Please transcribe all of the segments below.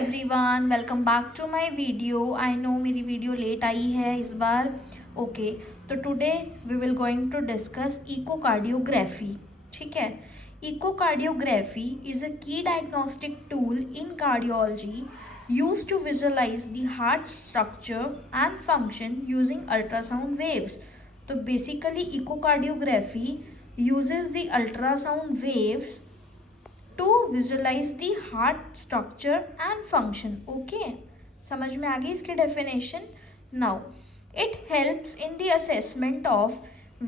Everyone, welcome back to my video. I know मेरी video late आई है इस बार। ओके, तो today we will going to discuss echocardiography. ठीक है, echocardiography is a key diagnostic tool in cardiology used to visualize the heart structure and function using ultrasound waves. तो basically echocardiography uses the ultrasound waves to visualize the heart structure and function. Okay, समझ में आ गई इसकी definition. now it helps in the assessment of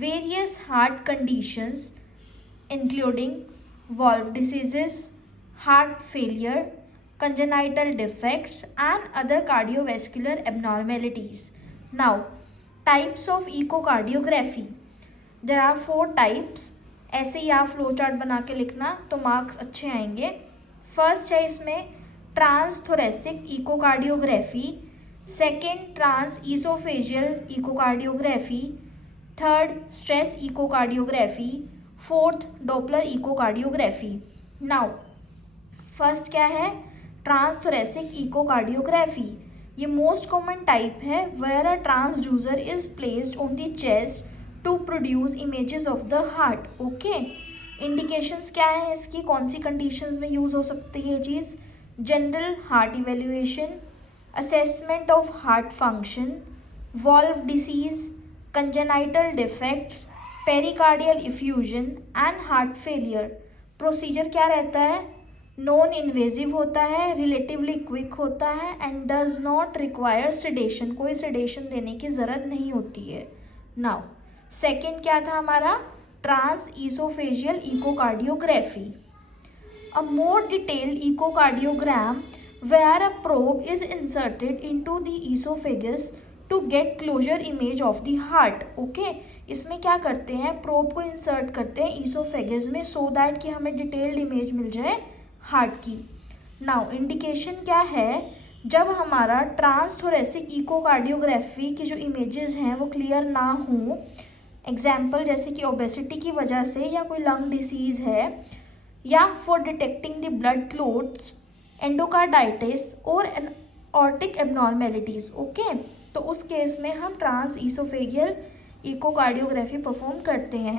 various heart conditions including valve diseases, heart failure, congenital defects and other cardiovascular abnormalities. now types of echocardiography, there are 4 types। ऐसे ही आप flow chart बना के लिखना तो marks अच्छे आएंगे। First है इसमें transthoracic echocardiography, second trans oesophageal echocardiography, third stress echocardiography, fourth Doppler echocardiography. Now first क्या है? Transthoracic echocardiography. ये मोस्ट कॉमन टाइप है where a transducer is placed on the chest to produce images of the heart. Okay, indications क्या है इसकी, कौन सी conditions में use हो सकती है ये चीज़? General heart evaluation, assessment of heart function, valve disease, congenital defects, pericardial effusion and heart failure. Procedure क्या रहता है? नॉन इन्वेजिव होता है, रिलेटिवली क्विक होता है and does not require sedation. कोई सेडेशन देने की ज़रूरत नहीं होती है। नाउ सेकेंड क्या था हमारा? Trans oesophageal echocardiography, a more detailed echocardiogram where a probe is inserted into the oesophagus to get closer image of the heart. Okay, इसमें क्या करते हैं? प्रोब को इंसर्ट करते हैं ईसोफेगस में सो दैट कि हमें डिटेल्ड इमेज मिल जाए हार्ट की। नाउ इंडिकेशन क्या है? जब हमारा ट्रांसथोरेसिक इकोकार्डियोग्राफी की जो इमेजेस हैं वो क्लियर ना हो, एग्जाम्पल जैसे कि ओबेसिटी की वजह से या कोई लंग डिसीज़ है, या for detecting the blood clots, endocarditis और ऑर्टिक एबनॉर्मेलिटीज़। ओके, तो उस केस में हम ट्रांस ईसोफेगियल इकोकार्डियोग्राफी परफॉर्म करते हैं।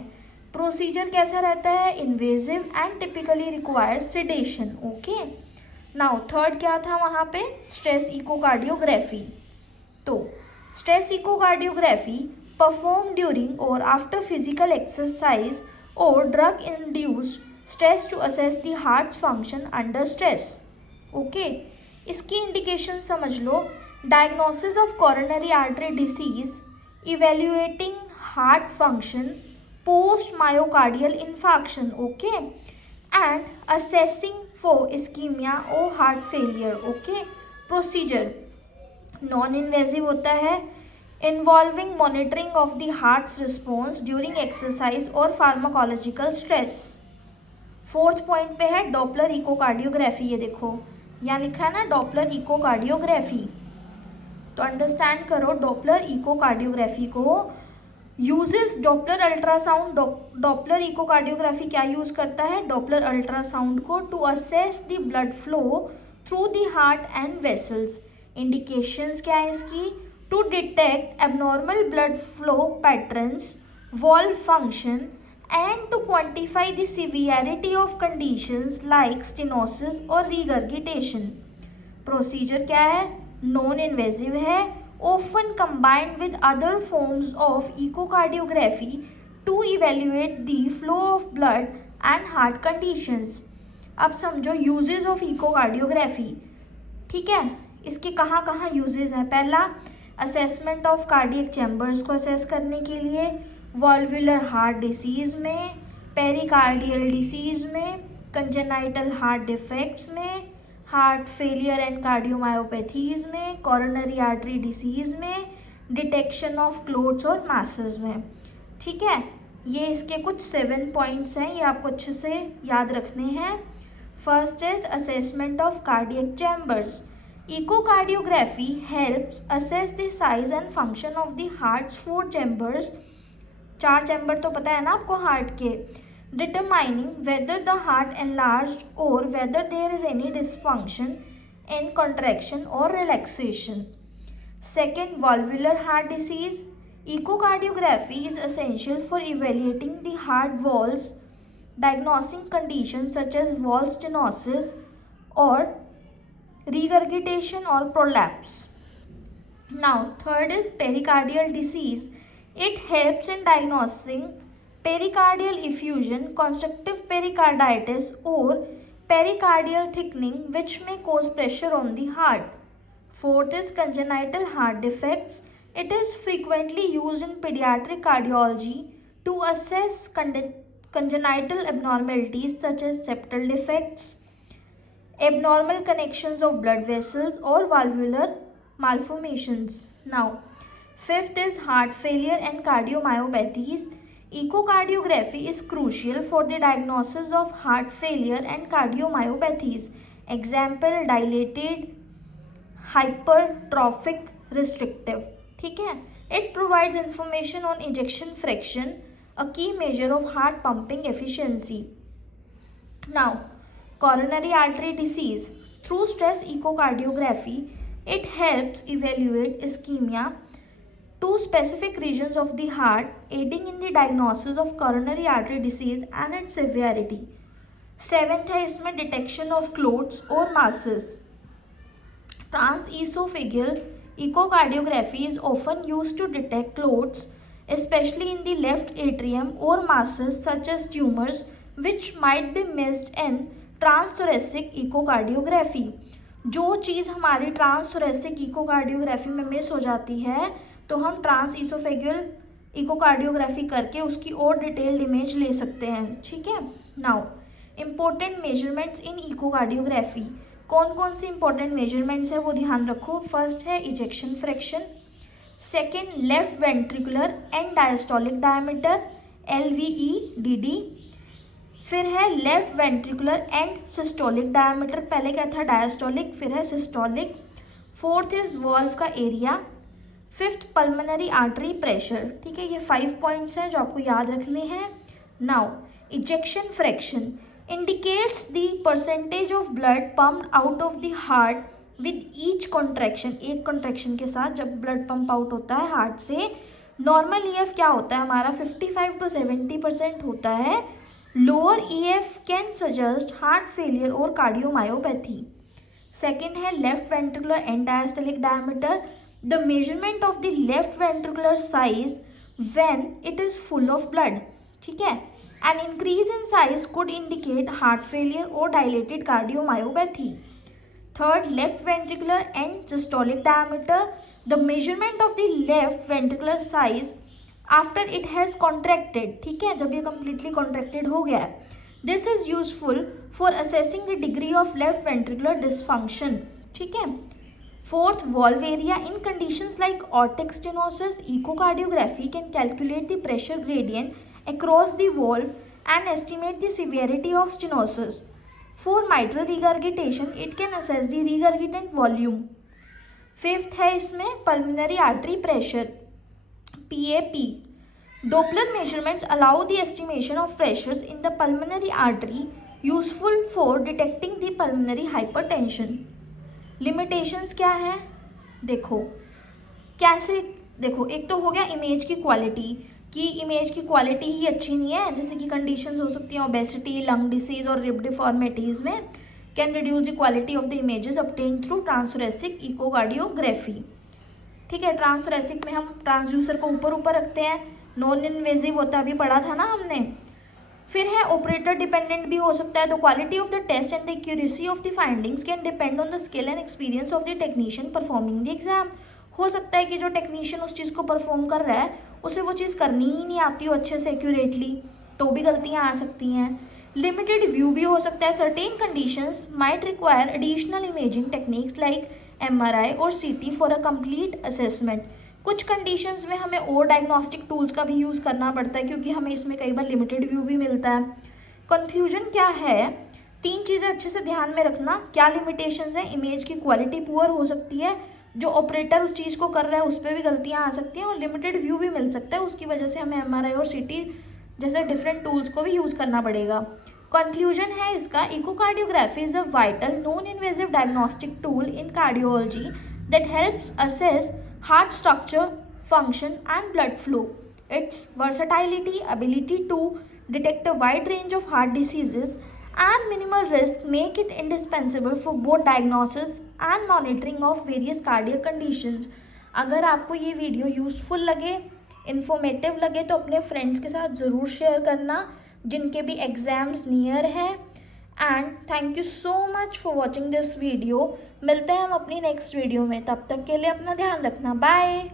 प्रोसीजर कैसा रहता है? Invasive and typically require sedation. Okay, now third क्या था वहाँ पे? Stress echocardiography. तो stress echocardiography performed during or after physical exercise or drug induced stress to assess the heart's function under stress. Okay, इसकी indication समझ लो। Diagnosis of coronary artery disease, evaluating heart function post myocardial infarction, okay, and assessing for ischemia or heart failure. Okay, procedure non invasive होता है, involving monitoring of the heart's response during exercise और pharmacological stress. Fourth point पे है Doppler echocardiography. ये देखो यहाँ लिखा है ना डॉपलर इकोकार्डियोग्राफी, तो अंडरस्टैंड करो डॉपलर इकोकार्डियोग्राफी को uses Doppler ultrasound. Doppler echocardiography क्या यूज़ करता है? डॉपलर अल्ट्रासाउंड को to assess the blood flow through the heart and vessels. Indications क्या है इसकी? to detect abnormal blood flow patterns, valve function and to quantify the severity of conditions like stenosis और regurgitation. Procedure क्या है? Non invasive है, often combined with other forms of echocardiography to evaluate the flow of blood and heart conditions. अब समझो uses of echocardiography. ठीक है, इसके कहाँ कहाँ यूजेस हैं? पहला, असेसमेंट ऑफ कार्डियक चैम्बर्स को असेस करने के लिए, वॉल्वुलर हार्ट डिसीज़ में, पेरिकार्डियल डिसीज़ में, कंजेनाइटल हार्ट डिफेक्ट्स में, हार्ट फेलियर एंड कार्डियोमायोपैथीज़ में, कोरोनरी आर्टरी डिसीज़ में, डिटेक्शन ऑफ क्लोट्स और मासेस में। ठीक है, ये इसके कुछ 7 पॉइंट्स हैं, ये आपको अच्छे से याद रखने हैं। First is assessment of cardiac chambers. Echocardiography helps assess the size and function of the heart's 4 chambers. 4 chamber तो पता है ना आपको हार्ट के। determining whether the heart enlarged or whether there is any dysfunction in contraction or relaxation. Second, valvular heart disease. Echocardiography is essential for evaluating the heart valves, diagnosing conditions such as valve stenosis or regurgitation or prolapse. Now, third is pericardial disease. It helps in diagnosing pericardial effusion, constructive pericarditis, or pericardial thickening, which may cause pressure on the heart. Fourth is congenital heart defects. It is frequently used in pediatric cardiology to assess congenital abnormalities such as septal defects, abnormal connections of blood vessels, or valvular malformations. Now, fifth is heart failure and cardiomyopathies. Echocardiography is crucial for the diagnosis of heart failure and cardiomyopathies. Example, dilated hypertrophic restrictive. ठीक है. It provides information on ejection fraction, a key measure of heart pumping efficiency. Now, coronary artery disease. Through stress echocardiography, it helps evaluate ischemia to specific regions of the heart, aiding in the diagnosis of coronary artery disease and its severity. Seventh है इसमें detection of clots और masses. Transesophageal echocardiography is often used to detect clots, especially in the left atrium, or masses such as tumors, which might be missed in transthoracic echocardiography. जो चीज़ हमारी ट्रांसथोरेसिक echocardiography में miss हो जाती है तो हम ट्रांसईसोफेगियल echocardiography करके उसकी और डिटेल्ड इमेज ले सकते हैं. ठीक है. नाउ, इम्पोर्टेंट मेजरमेंट्स इन इकोकार्डियोग्राफी. कौन कौन सी इंपॉर्टेंट मेजरमेंट्स है वो ध्यान रखो. फर्स्ट है ejection fraction. Second, left ventricular and diastolic diameter, LVEDD. फिर है left ventricular and systolic diameter. पहले क्या था? डायस्टोलिक, फिर है सिस्टोलिक. फोर्थ इज वॉल्व का area. Fifth, pulmonary artery pressure. ठीक है, ये 5 पॉइंट्स हैं जो आपको याद रखने हैं. Now, ejection fraction indicates the percentage of blood pumped out of the heart with each contraction. एक contraction के साथ जब blood pump out होता है हार्ट से, नॉर्मल EF क्या होता है हमारा? 55 to 70% होता है. Lower EF can suggest heart failure और कार्डियोमायोपैथी. सेकेंड है left ventricular and diastolic diameter. The measurement of the left ventricular size when it is full of blood. ठीक है. An increase in size could indicate heart failure or dilated cardiomyopathy. Third, left ventricular and systolic diameter. The measurement of the left ventricular size after it has contracted. ठीक है, जब ये completely contracted हो गया है. This is useful for assessing the degree of left ventricular dysfunction. ठीक है. Fourth, valve area. In conditions like aortic stenosis, echocardiography can calculate the pressure gradient across the valve and estimate the severity of stenosis. For mitral regurgitation, it can assess the regurgitant volume. Fifth है इसमें pulmonary artery pressure, PAP. Doppler measurements allow the estimation of pressures in the pulmonary artery, useful for detecting the pulmonary hypertension. Limitations क्या है? देखो कैसे, देखो एक तो हो गया इमेज की क्वालिटी, कि इमेज की क्वालिटी ही अच्छी नहीं है, जैसे कि कंडीशंस हो सकती हैं ओबेसिटी, लंग डिसीज और रिब डिफॉर्मिटीज़ में can reduce the quality of the images obtained through transthoracic echocardiography. ठीक है. ट्रांसथोरेसिक में हम ट्रांसड्यूसर को ऊपर ऊपर रखते हैं, नॉन इन्वेजिव होता है, अभी पढ़ा था ना हमने. फिर है ऑपरेटर डिपेंडेंट भी हो सकता है. The quality of the test and the accuracy of the findings can depend on the skill and experience of the technician performing the exam. हो सकता है कि जो टेक्नीशियन उस चीज़ को परफॉर्म कर रहा है उसे वो चीज़ करनी ही नहीं आती हो अच्छे से एक्यूरेटली, तो भी गलतियाँ आ सकती हैं. लिमिटेड व्यू भी हो सकता है. Certain conditions might require additional imaging techniques like MRI और CT for a complete assessment. कुछ कंडीशंस में हमें और डायग्नोस्टिक टूल्स का भी यूज़ करना पड़ता है क्योंकि हमें इसमें कई बार लिमिटेड व्यू भी मिलता है. कंक्लूजन क्या है? 3 चीज़ें अच्छे से ध्यान में रखना. क्या लिमिटेशंस हैं? इमेज की क्वालिटी पुअर हो सकती है, जो ऑपरेटर उस चीज़ को कर रहा है उस पर भी गलतियाँ आ सकती हैं, और लिमिटेड व्यू भी मिल सकता है, उसकी वजह से हमें MRI और CT जैसे डिफरेंट टूल्स को भी यूज़ करना पड़ेगा. कंक्लूजन है इसका, echocardiography is a vital non invasive diagnostic tool in cardiology that helps assess heart structure, function and blood flow. Its versatility, ability to detect a wide range of heart diseases and minimal risk make it indispensable for both diagnosis and monitoring of various cardiac conditions. अगर आपको ये video useful लगे, informative लगे तो अपने friends के साथ ज़रूर शेयर करना जिनके भी एग्ज़ाम्स नियर हैं. And thank you so much for watching this video. मिलते हैं हम अपनी नेक्स्ट वीडियो में, तब तक के लिए अपना ध्यान रखना. बाय.